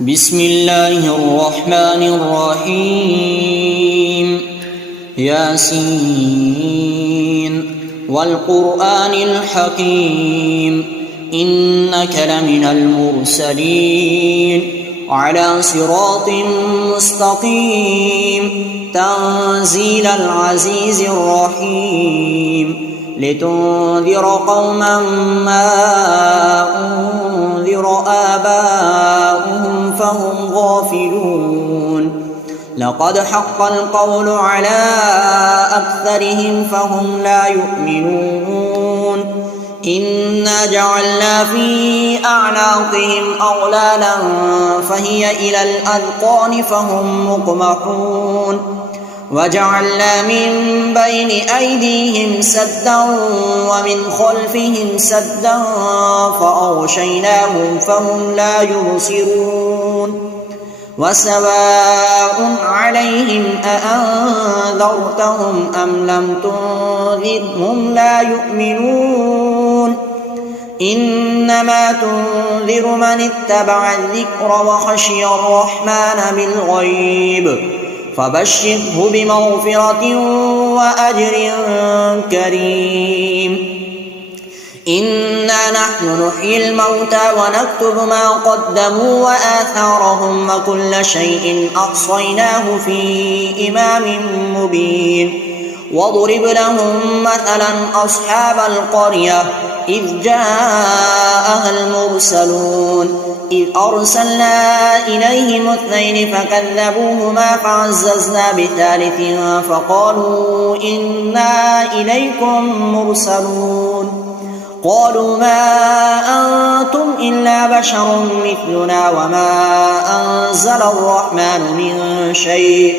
بسم الله الرحمن الرحيم ياسين والقرآن الحكيم إنك لمن المرسلين على صراط مستقيم تنزيل العزيز الرحيم لتنذر قوما ما أنذر آباؤهم فهم غافلون لقد حق القول على أكثرهم فهم لا يؤمنون إنا جعلنا في أعناقهم أغلالا فهي إلى الأذقان فهم مقمحون وجعلنا من بين أيديهم سدا ومن خلفهم سدا فأغشيناهم فهم لا يبصرون وسواء عليهم أأنذرتهم أم لم تنذرهم لا يؤمنون إنما تنذر من اتبع الذكر وخشي الرحمن بالغيب فبشره بمغفرة وأجر كريم إنا نحن نحيي الموتى ونكتب ما قدموا وآثارهم وكل شيء أحصيناه في إمام مبين واضرب لهم مثلا أصحاب القرية إذ جاءها المرسلون إذ أرسلنا إليهم اثنين فكذبوهما فعززنا بثالث فقالوا إنا إليكم مرسلون قالوا ما أنتم إلا بشر مثلنا وما أنزل الرحمن من شيء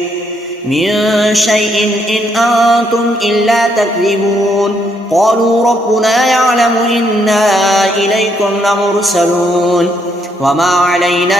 إن أنتم إلا تكذبون قالوا ربنا يعلم إنا إليكم لمرسلون وما علينا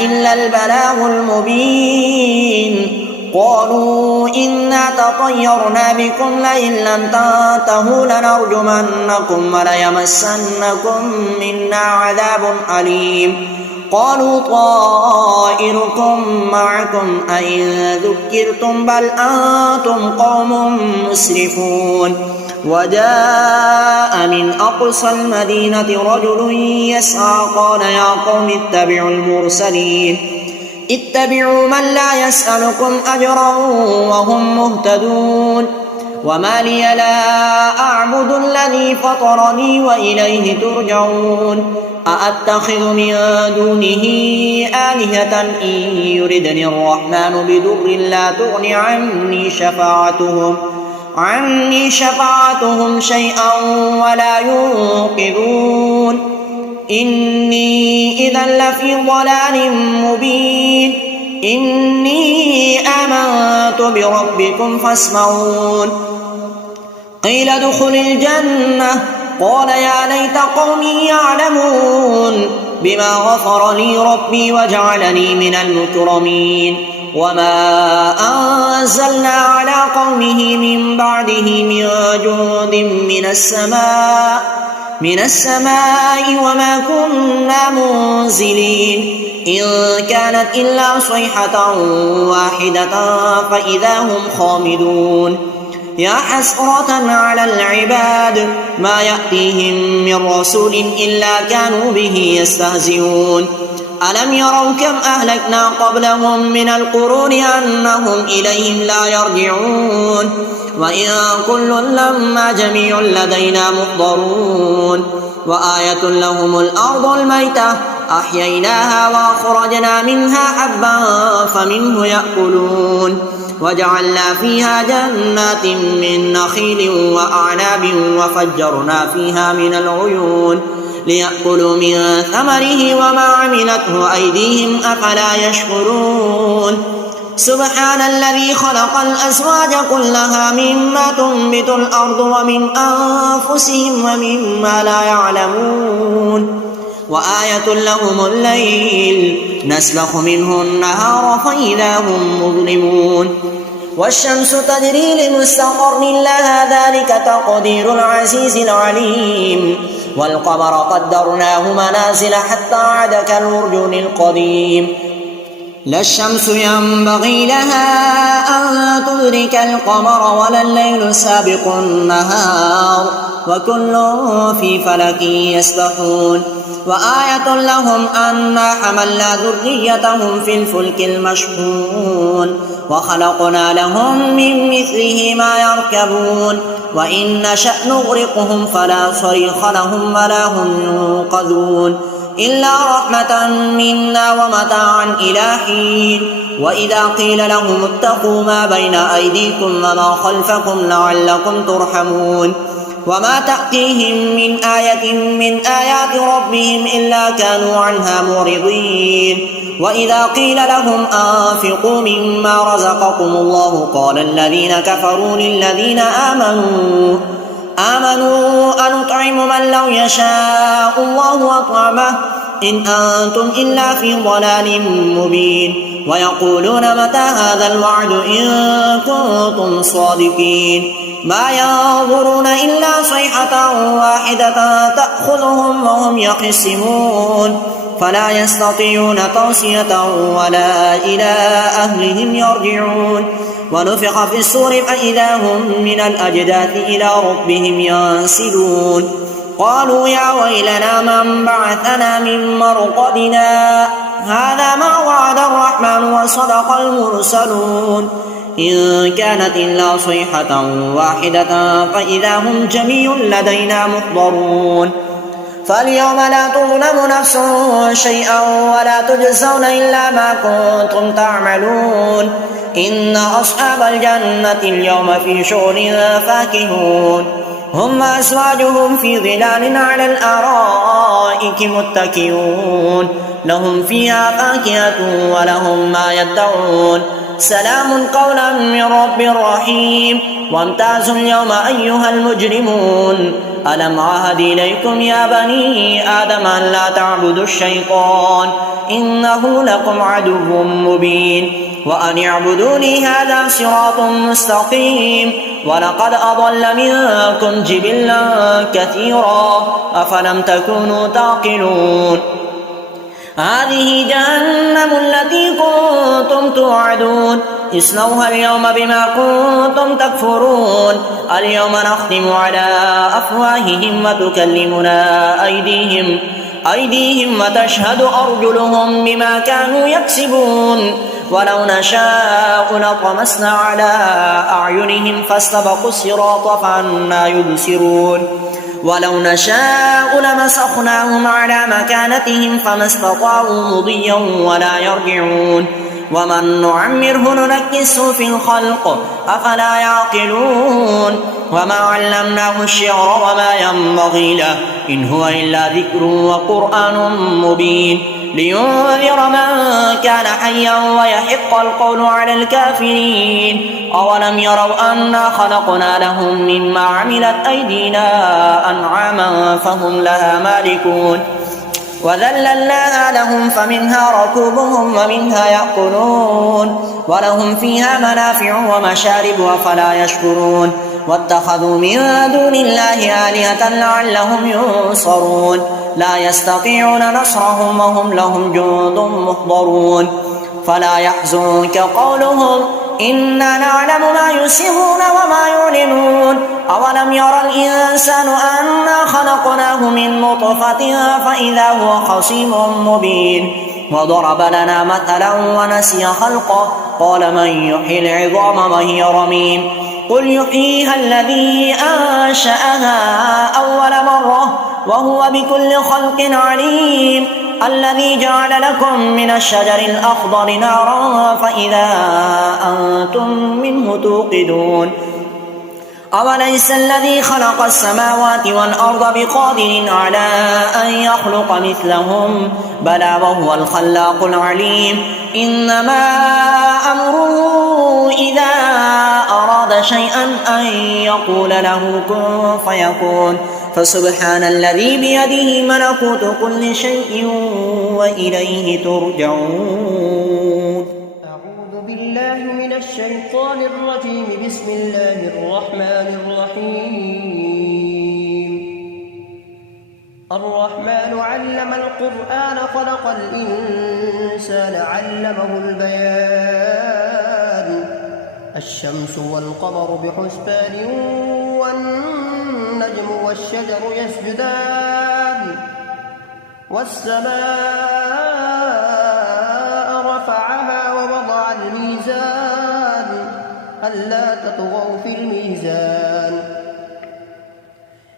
إلا البلاغ المبين قالوا إنا تطيرنا بكم لئن لم تنتهوا لنرجمنكم وليمسنكم منا عذاب أليم قالوا طائركم معكم أئن ذكرتم بل أنتم قوم مسرفون وجاء من أقصى المدينة رجل يسعى قال يا قوم اتبعوا المرسلين اتبعوا من لا يسألكم أجرا وهم مهتدون وما لي لا أعبد الذي فطرني وإليه ترجعون أأتخذ من دونه آلهة إن يردني الرحمن بضر لا تغن عني شفاعتهم شيئا ولا ينقذون إني إذا لفي ضلال مبين إني آمنت بربكم فاسمعون قيل ادخل الجنة قال يا ليت قومي يعلمون بما غفر لي ربي وجعلني من المكرمين وما أنزلنا على قومه من بعده من جند من السماء وما كنا منزلين إن كانت إلا صيحة واحدة فإذا هم خامدون يا حسرة على العباد ما يأتيهم من رسول إلا كانوا به يستهزئون ألم يروا كم أهلكنا قبلهم من القرون أنهم إليهم لا يرجعون وإن كل لما جميع لدينا محضرون وآية لهم الأرض الميتة أحييناها وأخرجنا منها حبا فمنه يأكلون وجعلنا فيها جنات من نخيل وأعناب وفجرنا فيها من العيون ليأكلوا من ثمره وما عملته أيديهم أفلا يشكرون سبحان الذي خلق الأزواج كلها مما تنبت الأرض ومن أنفسهم ومما لا يعلمون وآية لهم الليل نسلخ منه النهار فإذا هم مظلمون والشمس تجري لمستقر لها ذلك تقدير العزيز العليم والقمر قدرناه منازل حتى عاد كالعرجون القديم لا الشمس ينبغي لها أن تدرك القمر ولا الليل سابق النهار وكل في فلك يسبحون وآية لهم أنا حملنا ذريتهم في الفلك المشحون وخلقنا لهم من مثله ما يركبون وإن نشأ نغرقهم فلا صريخ لهم ولا هم ينقذون إلا رحمة منا ومتاعا إلى حين وإذا قيل لهم اتقوا ما بين أيديكم وما خلفكم لعلكم ترحمون وما تأتيهم من آية من آيات ربهم إلا كانوا عنها معرضين وإذا قيل لهم أنفقوا مما رزقكم الله قال الذين كفروا للذين آمنوا أنطعم من لو يشاء الله أطعمه إن أنتم إلا في ضلال مبين ويقولون متى هذا الوعد إن كنتم صادقين ما ينظرون إلا صيحة واحدة تأخذهم وهم يخصمون فلا يستطيعون توصية ولا إلى أهلهم يرجعون ونفخ في الصور فإذا هم من الأجداث إلى ربهم ينسلون قالوا يا ويلنا من بعثنا من مرقدنا هذا ما وعد الرحمن وصدق المرسلون إن كانت إلا صيحة واحدة فإذا هم جميع لدينا محضرون فاليوم لا تظلم نفس شيئا ولا تجزون إلا ما كنتم تعملون إن أصحاب الجنة اليوم في شغل فاكهون هم وأزواجهم في ظلال على الأرائك متكئون لهم فيها فاكهة ولهم ما يدعون سلام قولا من رب رحيم وامتازوا اليوم أيها المجرمون ألم عهد إليكم يا بني آدم أن لا تعبدوا الشيطان إنه لكم عدو مبين وأن اعبدوني هذا صراط مستقيم ولقد أضل منكم جبلا كثيرا أفلم تكونوا تعقلون هذه جهنم التي كنتم توعدون اصلوها اليوم بما كنتم تكفرون اليوم نختم على أفواههم وتكلمنا أيديهم وتشهد أرجلهم بما كانوا يكسبون ولو نشاء لطمسنا على أعينهم فاستبقوا الصراط فأنى يبصرون ولو نشاء لمسخناهم على مكانتهم فما استطاعوا مضيا ولا يرجعون ومن نعمره ننكسه في الخلق أفلا يعقلون وما علمناه الشعر وما ينبغي له إن هو إلا ذكر وقرآن مبين لينذر من كان حيا ويحق القول على الكافرين أولم يروا أنا خلقنا لهم مما عملت أيدينا أنعاما فهم لها مالكون وذللناها لهم فمنها ركوبهم ومنها يأكلون ولهم فيها منافع ومشارب وفلا يشكرون واتخذوا من دون الله آلهة لعلهم ينصرون لا يستطيعون نصرهم وهم لهم جند محضرون فلا يحزنك قولهم إنا نعلم ما يسرون وما يعلنون أولم يرى الإنسان أنا خلقناه من نطفة فإذا هو خصيم مبين وضرب لنا مثلا ونسي خلقه قال من يحيي العظام وهي رميم قل يحييها الذي أنشأها أول مرة وهو بكل خلق عليم الذي جعل لكم من الشجر الأخضر نارا فإذا أنتم منه توقدون أوليس الذي خلق السماوات والأرض بقادر على أن يخلق مثلهم بلى وهو الخلاق العليم إنما أمره إذا أراد شيئا أن يقول له كن فيكون فسبحان الذي بيده ملكوت كل شيء وإليه ترجعون. أعوذ بالله من الشيطان الرجيم. بسم الله الرحمن الرحيم. الرحمن علم القرآن خلق الإنسان علمه البيان الشمس والقمر بحسبان والنجم والشجر يسجدان والسماء رفعها ووضع الميزان ألا تطغوا في الميزان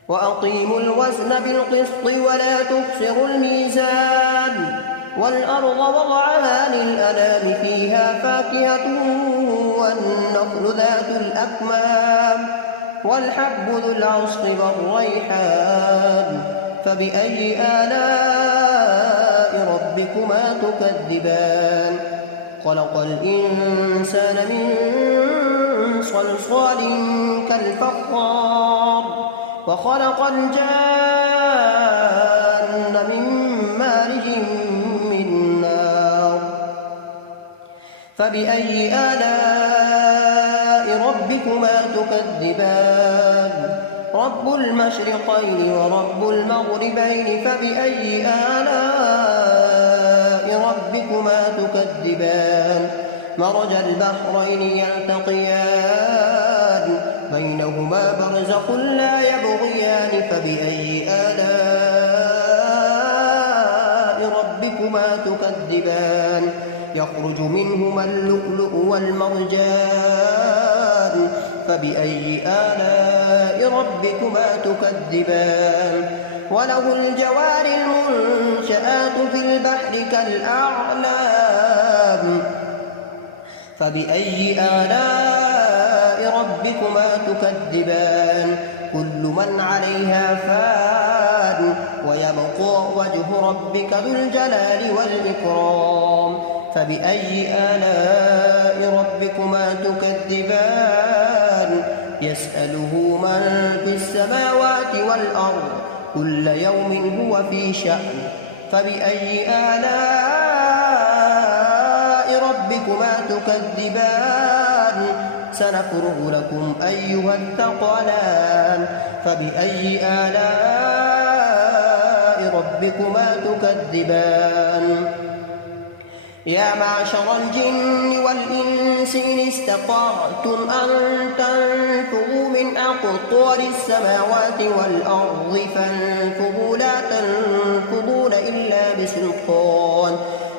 وأقيموا الوزن بالقسط ولا تخسروا الميزان والأرض وضعها للأنام فيها فاكهة والنخل ذات الأكمام والحب ذو العصف والريحان فبأي آلاء ربكما تكذبان خلق الإنسان من صلصال كالفخار وخلق الجان من مارج من نار فبأي آلاء ربكما تكذبان رب المشرقين ورب المغربين فبأي آلاء ربكما تكذبان مرج البحرين يلتقيان بينهما برزخ لا يبغيان فبأي آلاء ربكما تكذبان يخرج منهما اللؤلؤ والمرجان فبأي آلاء ربكما تكذبان وله الجوار المنشآت في البحر كالأعلام فبأي آلاء ربكما تكذبان كل من عليها فان ويبقى وجه ربك ذو الجلال والإكرام فبأي آلاء ربكما تكذبان يسأله من في السماوات والأرض كل يوم هو في شأن فبأي آلاء ربكما تكذبان سنفرغ لكم أيها الثقلان فبأي آلاء ربكما تكذبان يا معشر الجن والإنس إن استطعتم أن تنفذوا من أقطار السماوات والأرض فانفذوا لا تنفذون إلا بسلطان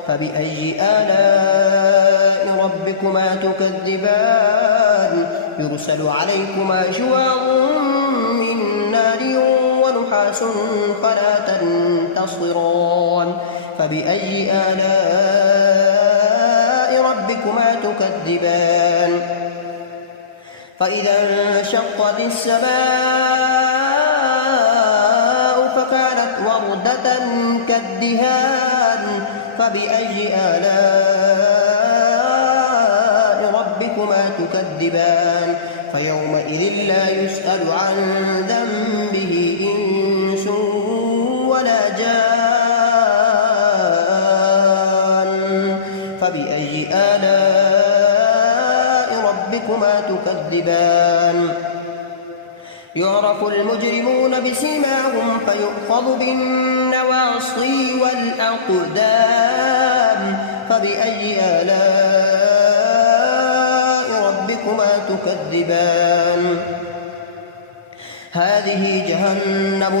فبأي آلاء ربكما تكذبان يرسل عليكما شواظ من نار ونحاس فلا تنتصران فبأي آلاء ربكما تكذبان فإذا انشقت السماء فكانت وردة كالدهان فبأي آلاء ربكما تكذبان فيومئذ لا يسأل عن ذنبه إنس ولا جان فبأي آلاء ربكما تكذبان يعرف المجرمون بسيماهم فيؤخذ بالنواصي والأقدام فبأي آلاء ربكما تكذبان هذه جهنم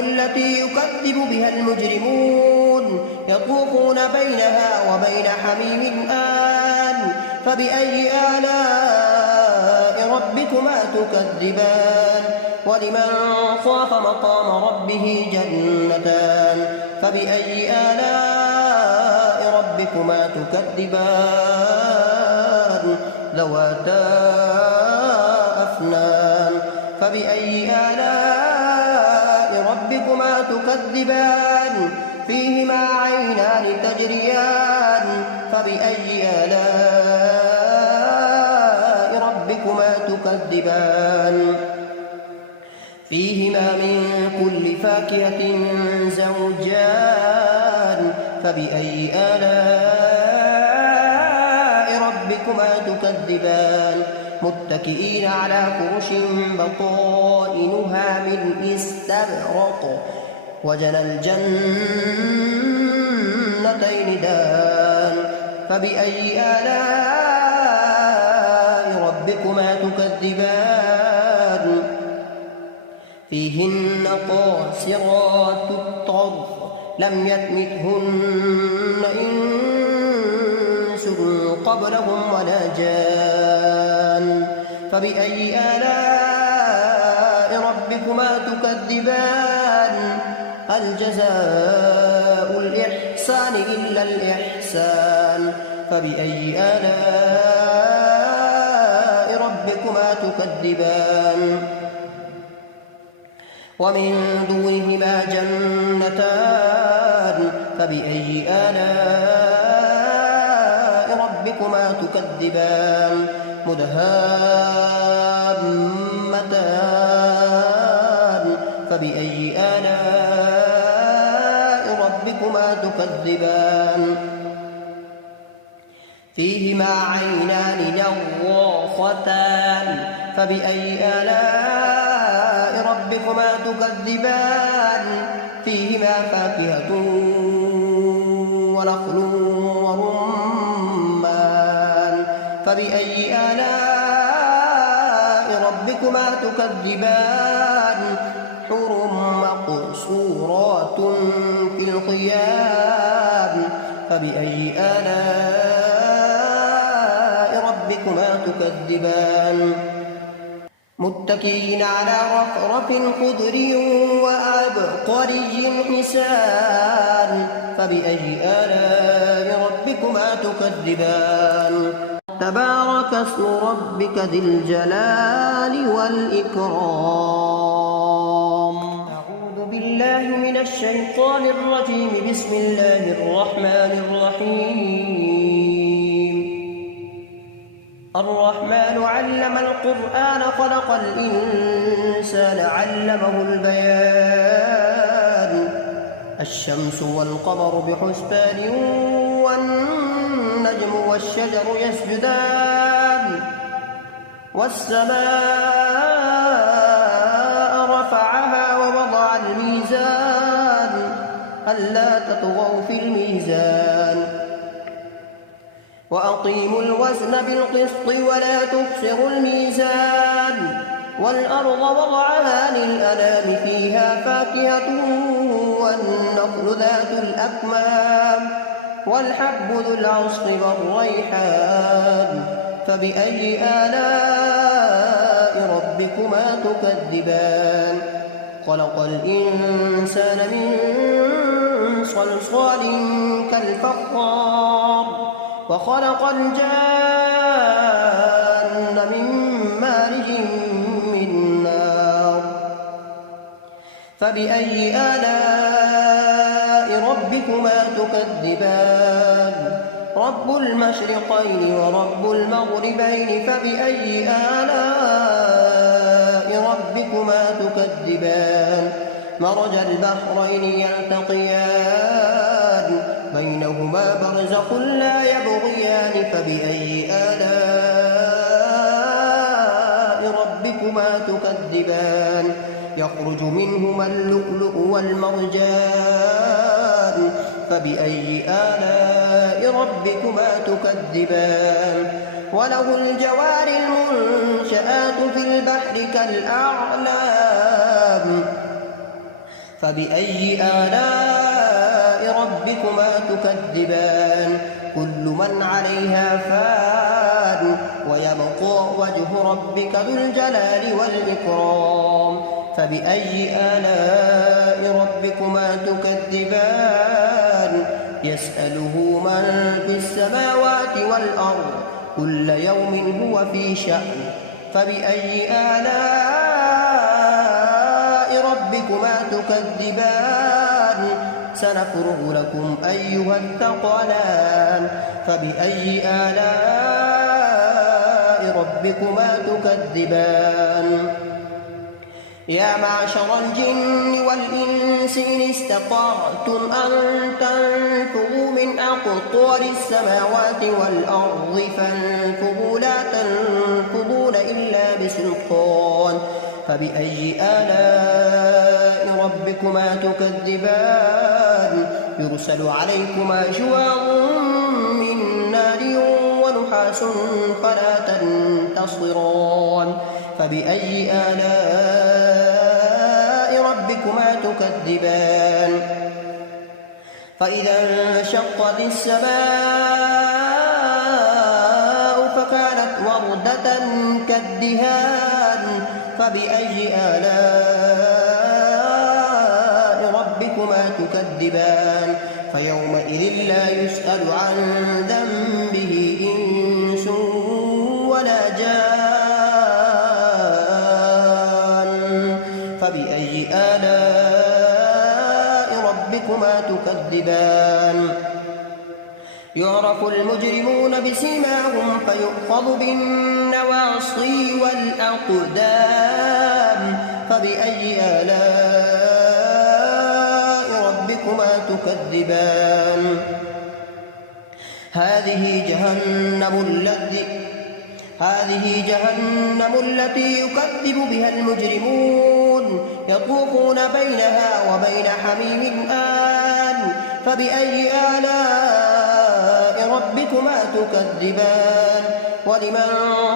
التي يكذب بها المجرمون يطوفون بينها وبين حميم آن فبأي آلاء ربكما تكذبان ولمن خاف مقام ربه جنتان فبأي آلاء ربكما تكذبان ذواتا أفنان فبأي آلاء ربكما تكذبان فيهما عينان تجريان فبأي آلاء ربكما تكذبان فيهما من كل فاكهة زوجان فبأي آلاء ربكما تكذبان متكئين على فرش بطائنها من استبرق وجنى الجنتين دان فبأي آلاء ربكما تكذبان فيهن قاصرات الطرف لم يطمثهن إنس قبلهم ولا جان فبأي آلاء ربكما تكذبان هل جزاء الإحسان إلا الإحسان فبأي آلاء ربكما تكذبان ومن دونهما جنتان فبأي آلاء ربكما تكذبان مدهامتان فبأي آلاء ربكما تكذبان فيهما عينان نضاختان فبأي آلاء ربكما تكذبان فيهما فاكهة ونخل ورمان فبأي آلاء ربكما تكذبان حور مقصورات في الخيام فبأي آلاء ربكما تكذبان متكئين على رفرف خضر وعبقري حسان فبأي آلاء ربكما تكذبان تبارك اسم ربك ذي الجلال والإكرام أعوذ بالله من الشيطان الرجيم بسم الله الرحمن الرحيم الرحمن علم القرآن خلق الإنسان علمه البيان الشمس والقمر بحسبان والنجم والشجر يسجدان والسماء رفعها ووضع الميزان ألا تطغوا في الميزان وأقيموا الوزن بالقسط ولا تخسروا الميزان والأرض وضعها للأنام فيها فاكهة والنخل ذات الأكمام والحب ذو العصف والريحان فبأي آلاء ربكما تكذبان خلق الإنسان من صلصال كالفخار وخلق الجان من مارج من نار فبأي آلاء ربكما تكذبان رب المشرقين ورب المغربين فبأي آلاء ربكما تكذبان مرج البحرين يلتقيان بينهما برزخ لا يبغيان فبأي آلاء ربكما تكذبان يخرج منهما اللؤلؤ والمرجان فبأي آلاء ربكما تكذبان وله الجوار المنشآت في البحر كالأعلام فبأي آلاء ربكما تكذبان كل من عليها فان ويبقى وجه ربك ذو الجلال والإكرام فبأي آلاء ربكما تكذبان يسأله من في السماوات والأرض كل يوم هو في شأن فبأي آلاء ربكما تكذبان سنفرغ لكم أيها الثقلان فبأي آلاء ربكما تكذبان يا معشر الجن والإنس إن استطعتم أن تنفذوا من أقطار السماوات والأرض فانفضوا لا تنفضون إلا بسلطان فبأي آلاء ربكما تكذبان يرسل عليكما شواظ من نار ونحاس فلا تنتصران فبأي آلاء ربكما تكذبان فإذا انشقت السماء فكانت وردة كالدهان فبأي آلاء ربكما تكذبان فيومئذ لا يسأل عن ذنبه إنس ولا جان فبأي آلاء ربكما تكذبان يعرف المجرمون بسيماهم فيؤخذ بالنواصي والأقدام فبأي آلاء ربكما تكذبان هذه جهنم التي يكذب بها المجرمون يطوفون بينها وبين حميم آن فبأي آلاء ربكما تكذبان ولمن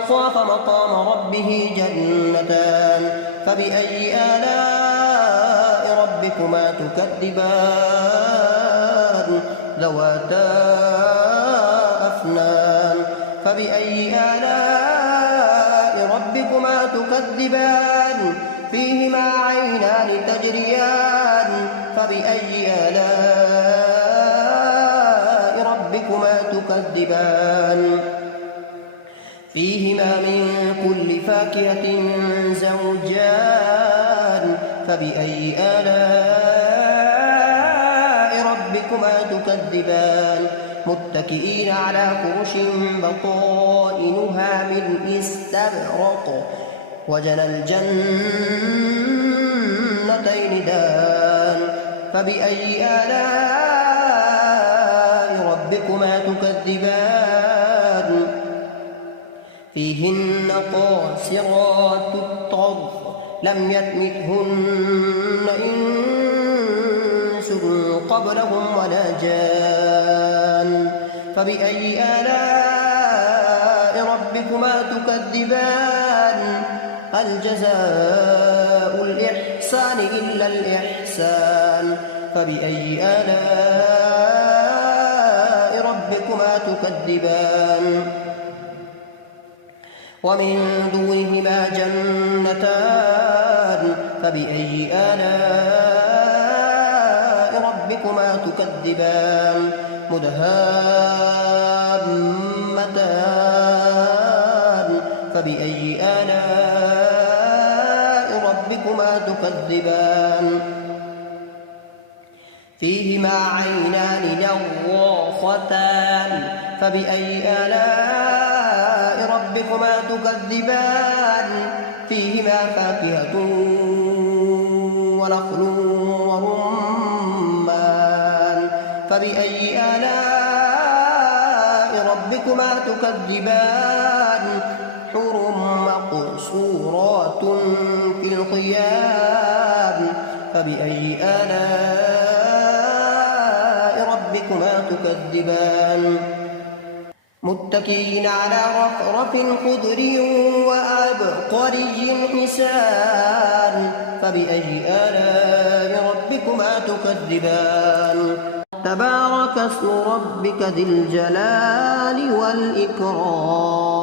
خاف مقام ربه جنتان فبأي آلاء ربكما تكذبان ذواتا أفنان فبأي آلاء ربكما تكذبان فيهما عينان تجريان فبأي آلاء ربكما تكذبان فيهما من كل فاكهة زوجان فبأي آلاء ربكما تكذبان متكئين على فرش بطائنها من استبرق وجنى الجنتين دان فبأي آلاء ربكما تكذبان فيهن قاصرات الطرف لم يطمثهن إنس قبلهم ولا جان فبأي آلاء ربكما تكذبان هل جزاء الإحسان إلا الإحسان فبأي آلاء ربكما تكذبان ومن دونهما جنتان فبأي آلاء ربكما تكذبان مدهامتان فبأي آلاء ربكما تكذبان فيهما عينان نضاختان فبأي آلاء ربكما تكذبان فيهما فاكهة ونخل ورمان فبأي آلاء ربكما تكذبان حور مقصورات في الخيام فبأي آلاء ربكما تكذبان متكئين على رفرف خضر وعبقري حسان فبأي آلاء ربكما تكذبان تبارك اسم ربك ذي الجلال والإكرام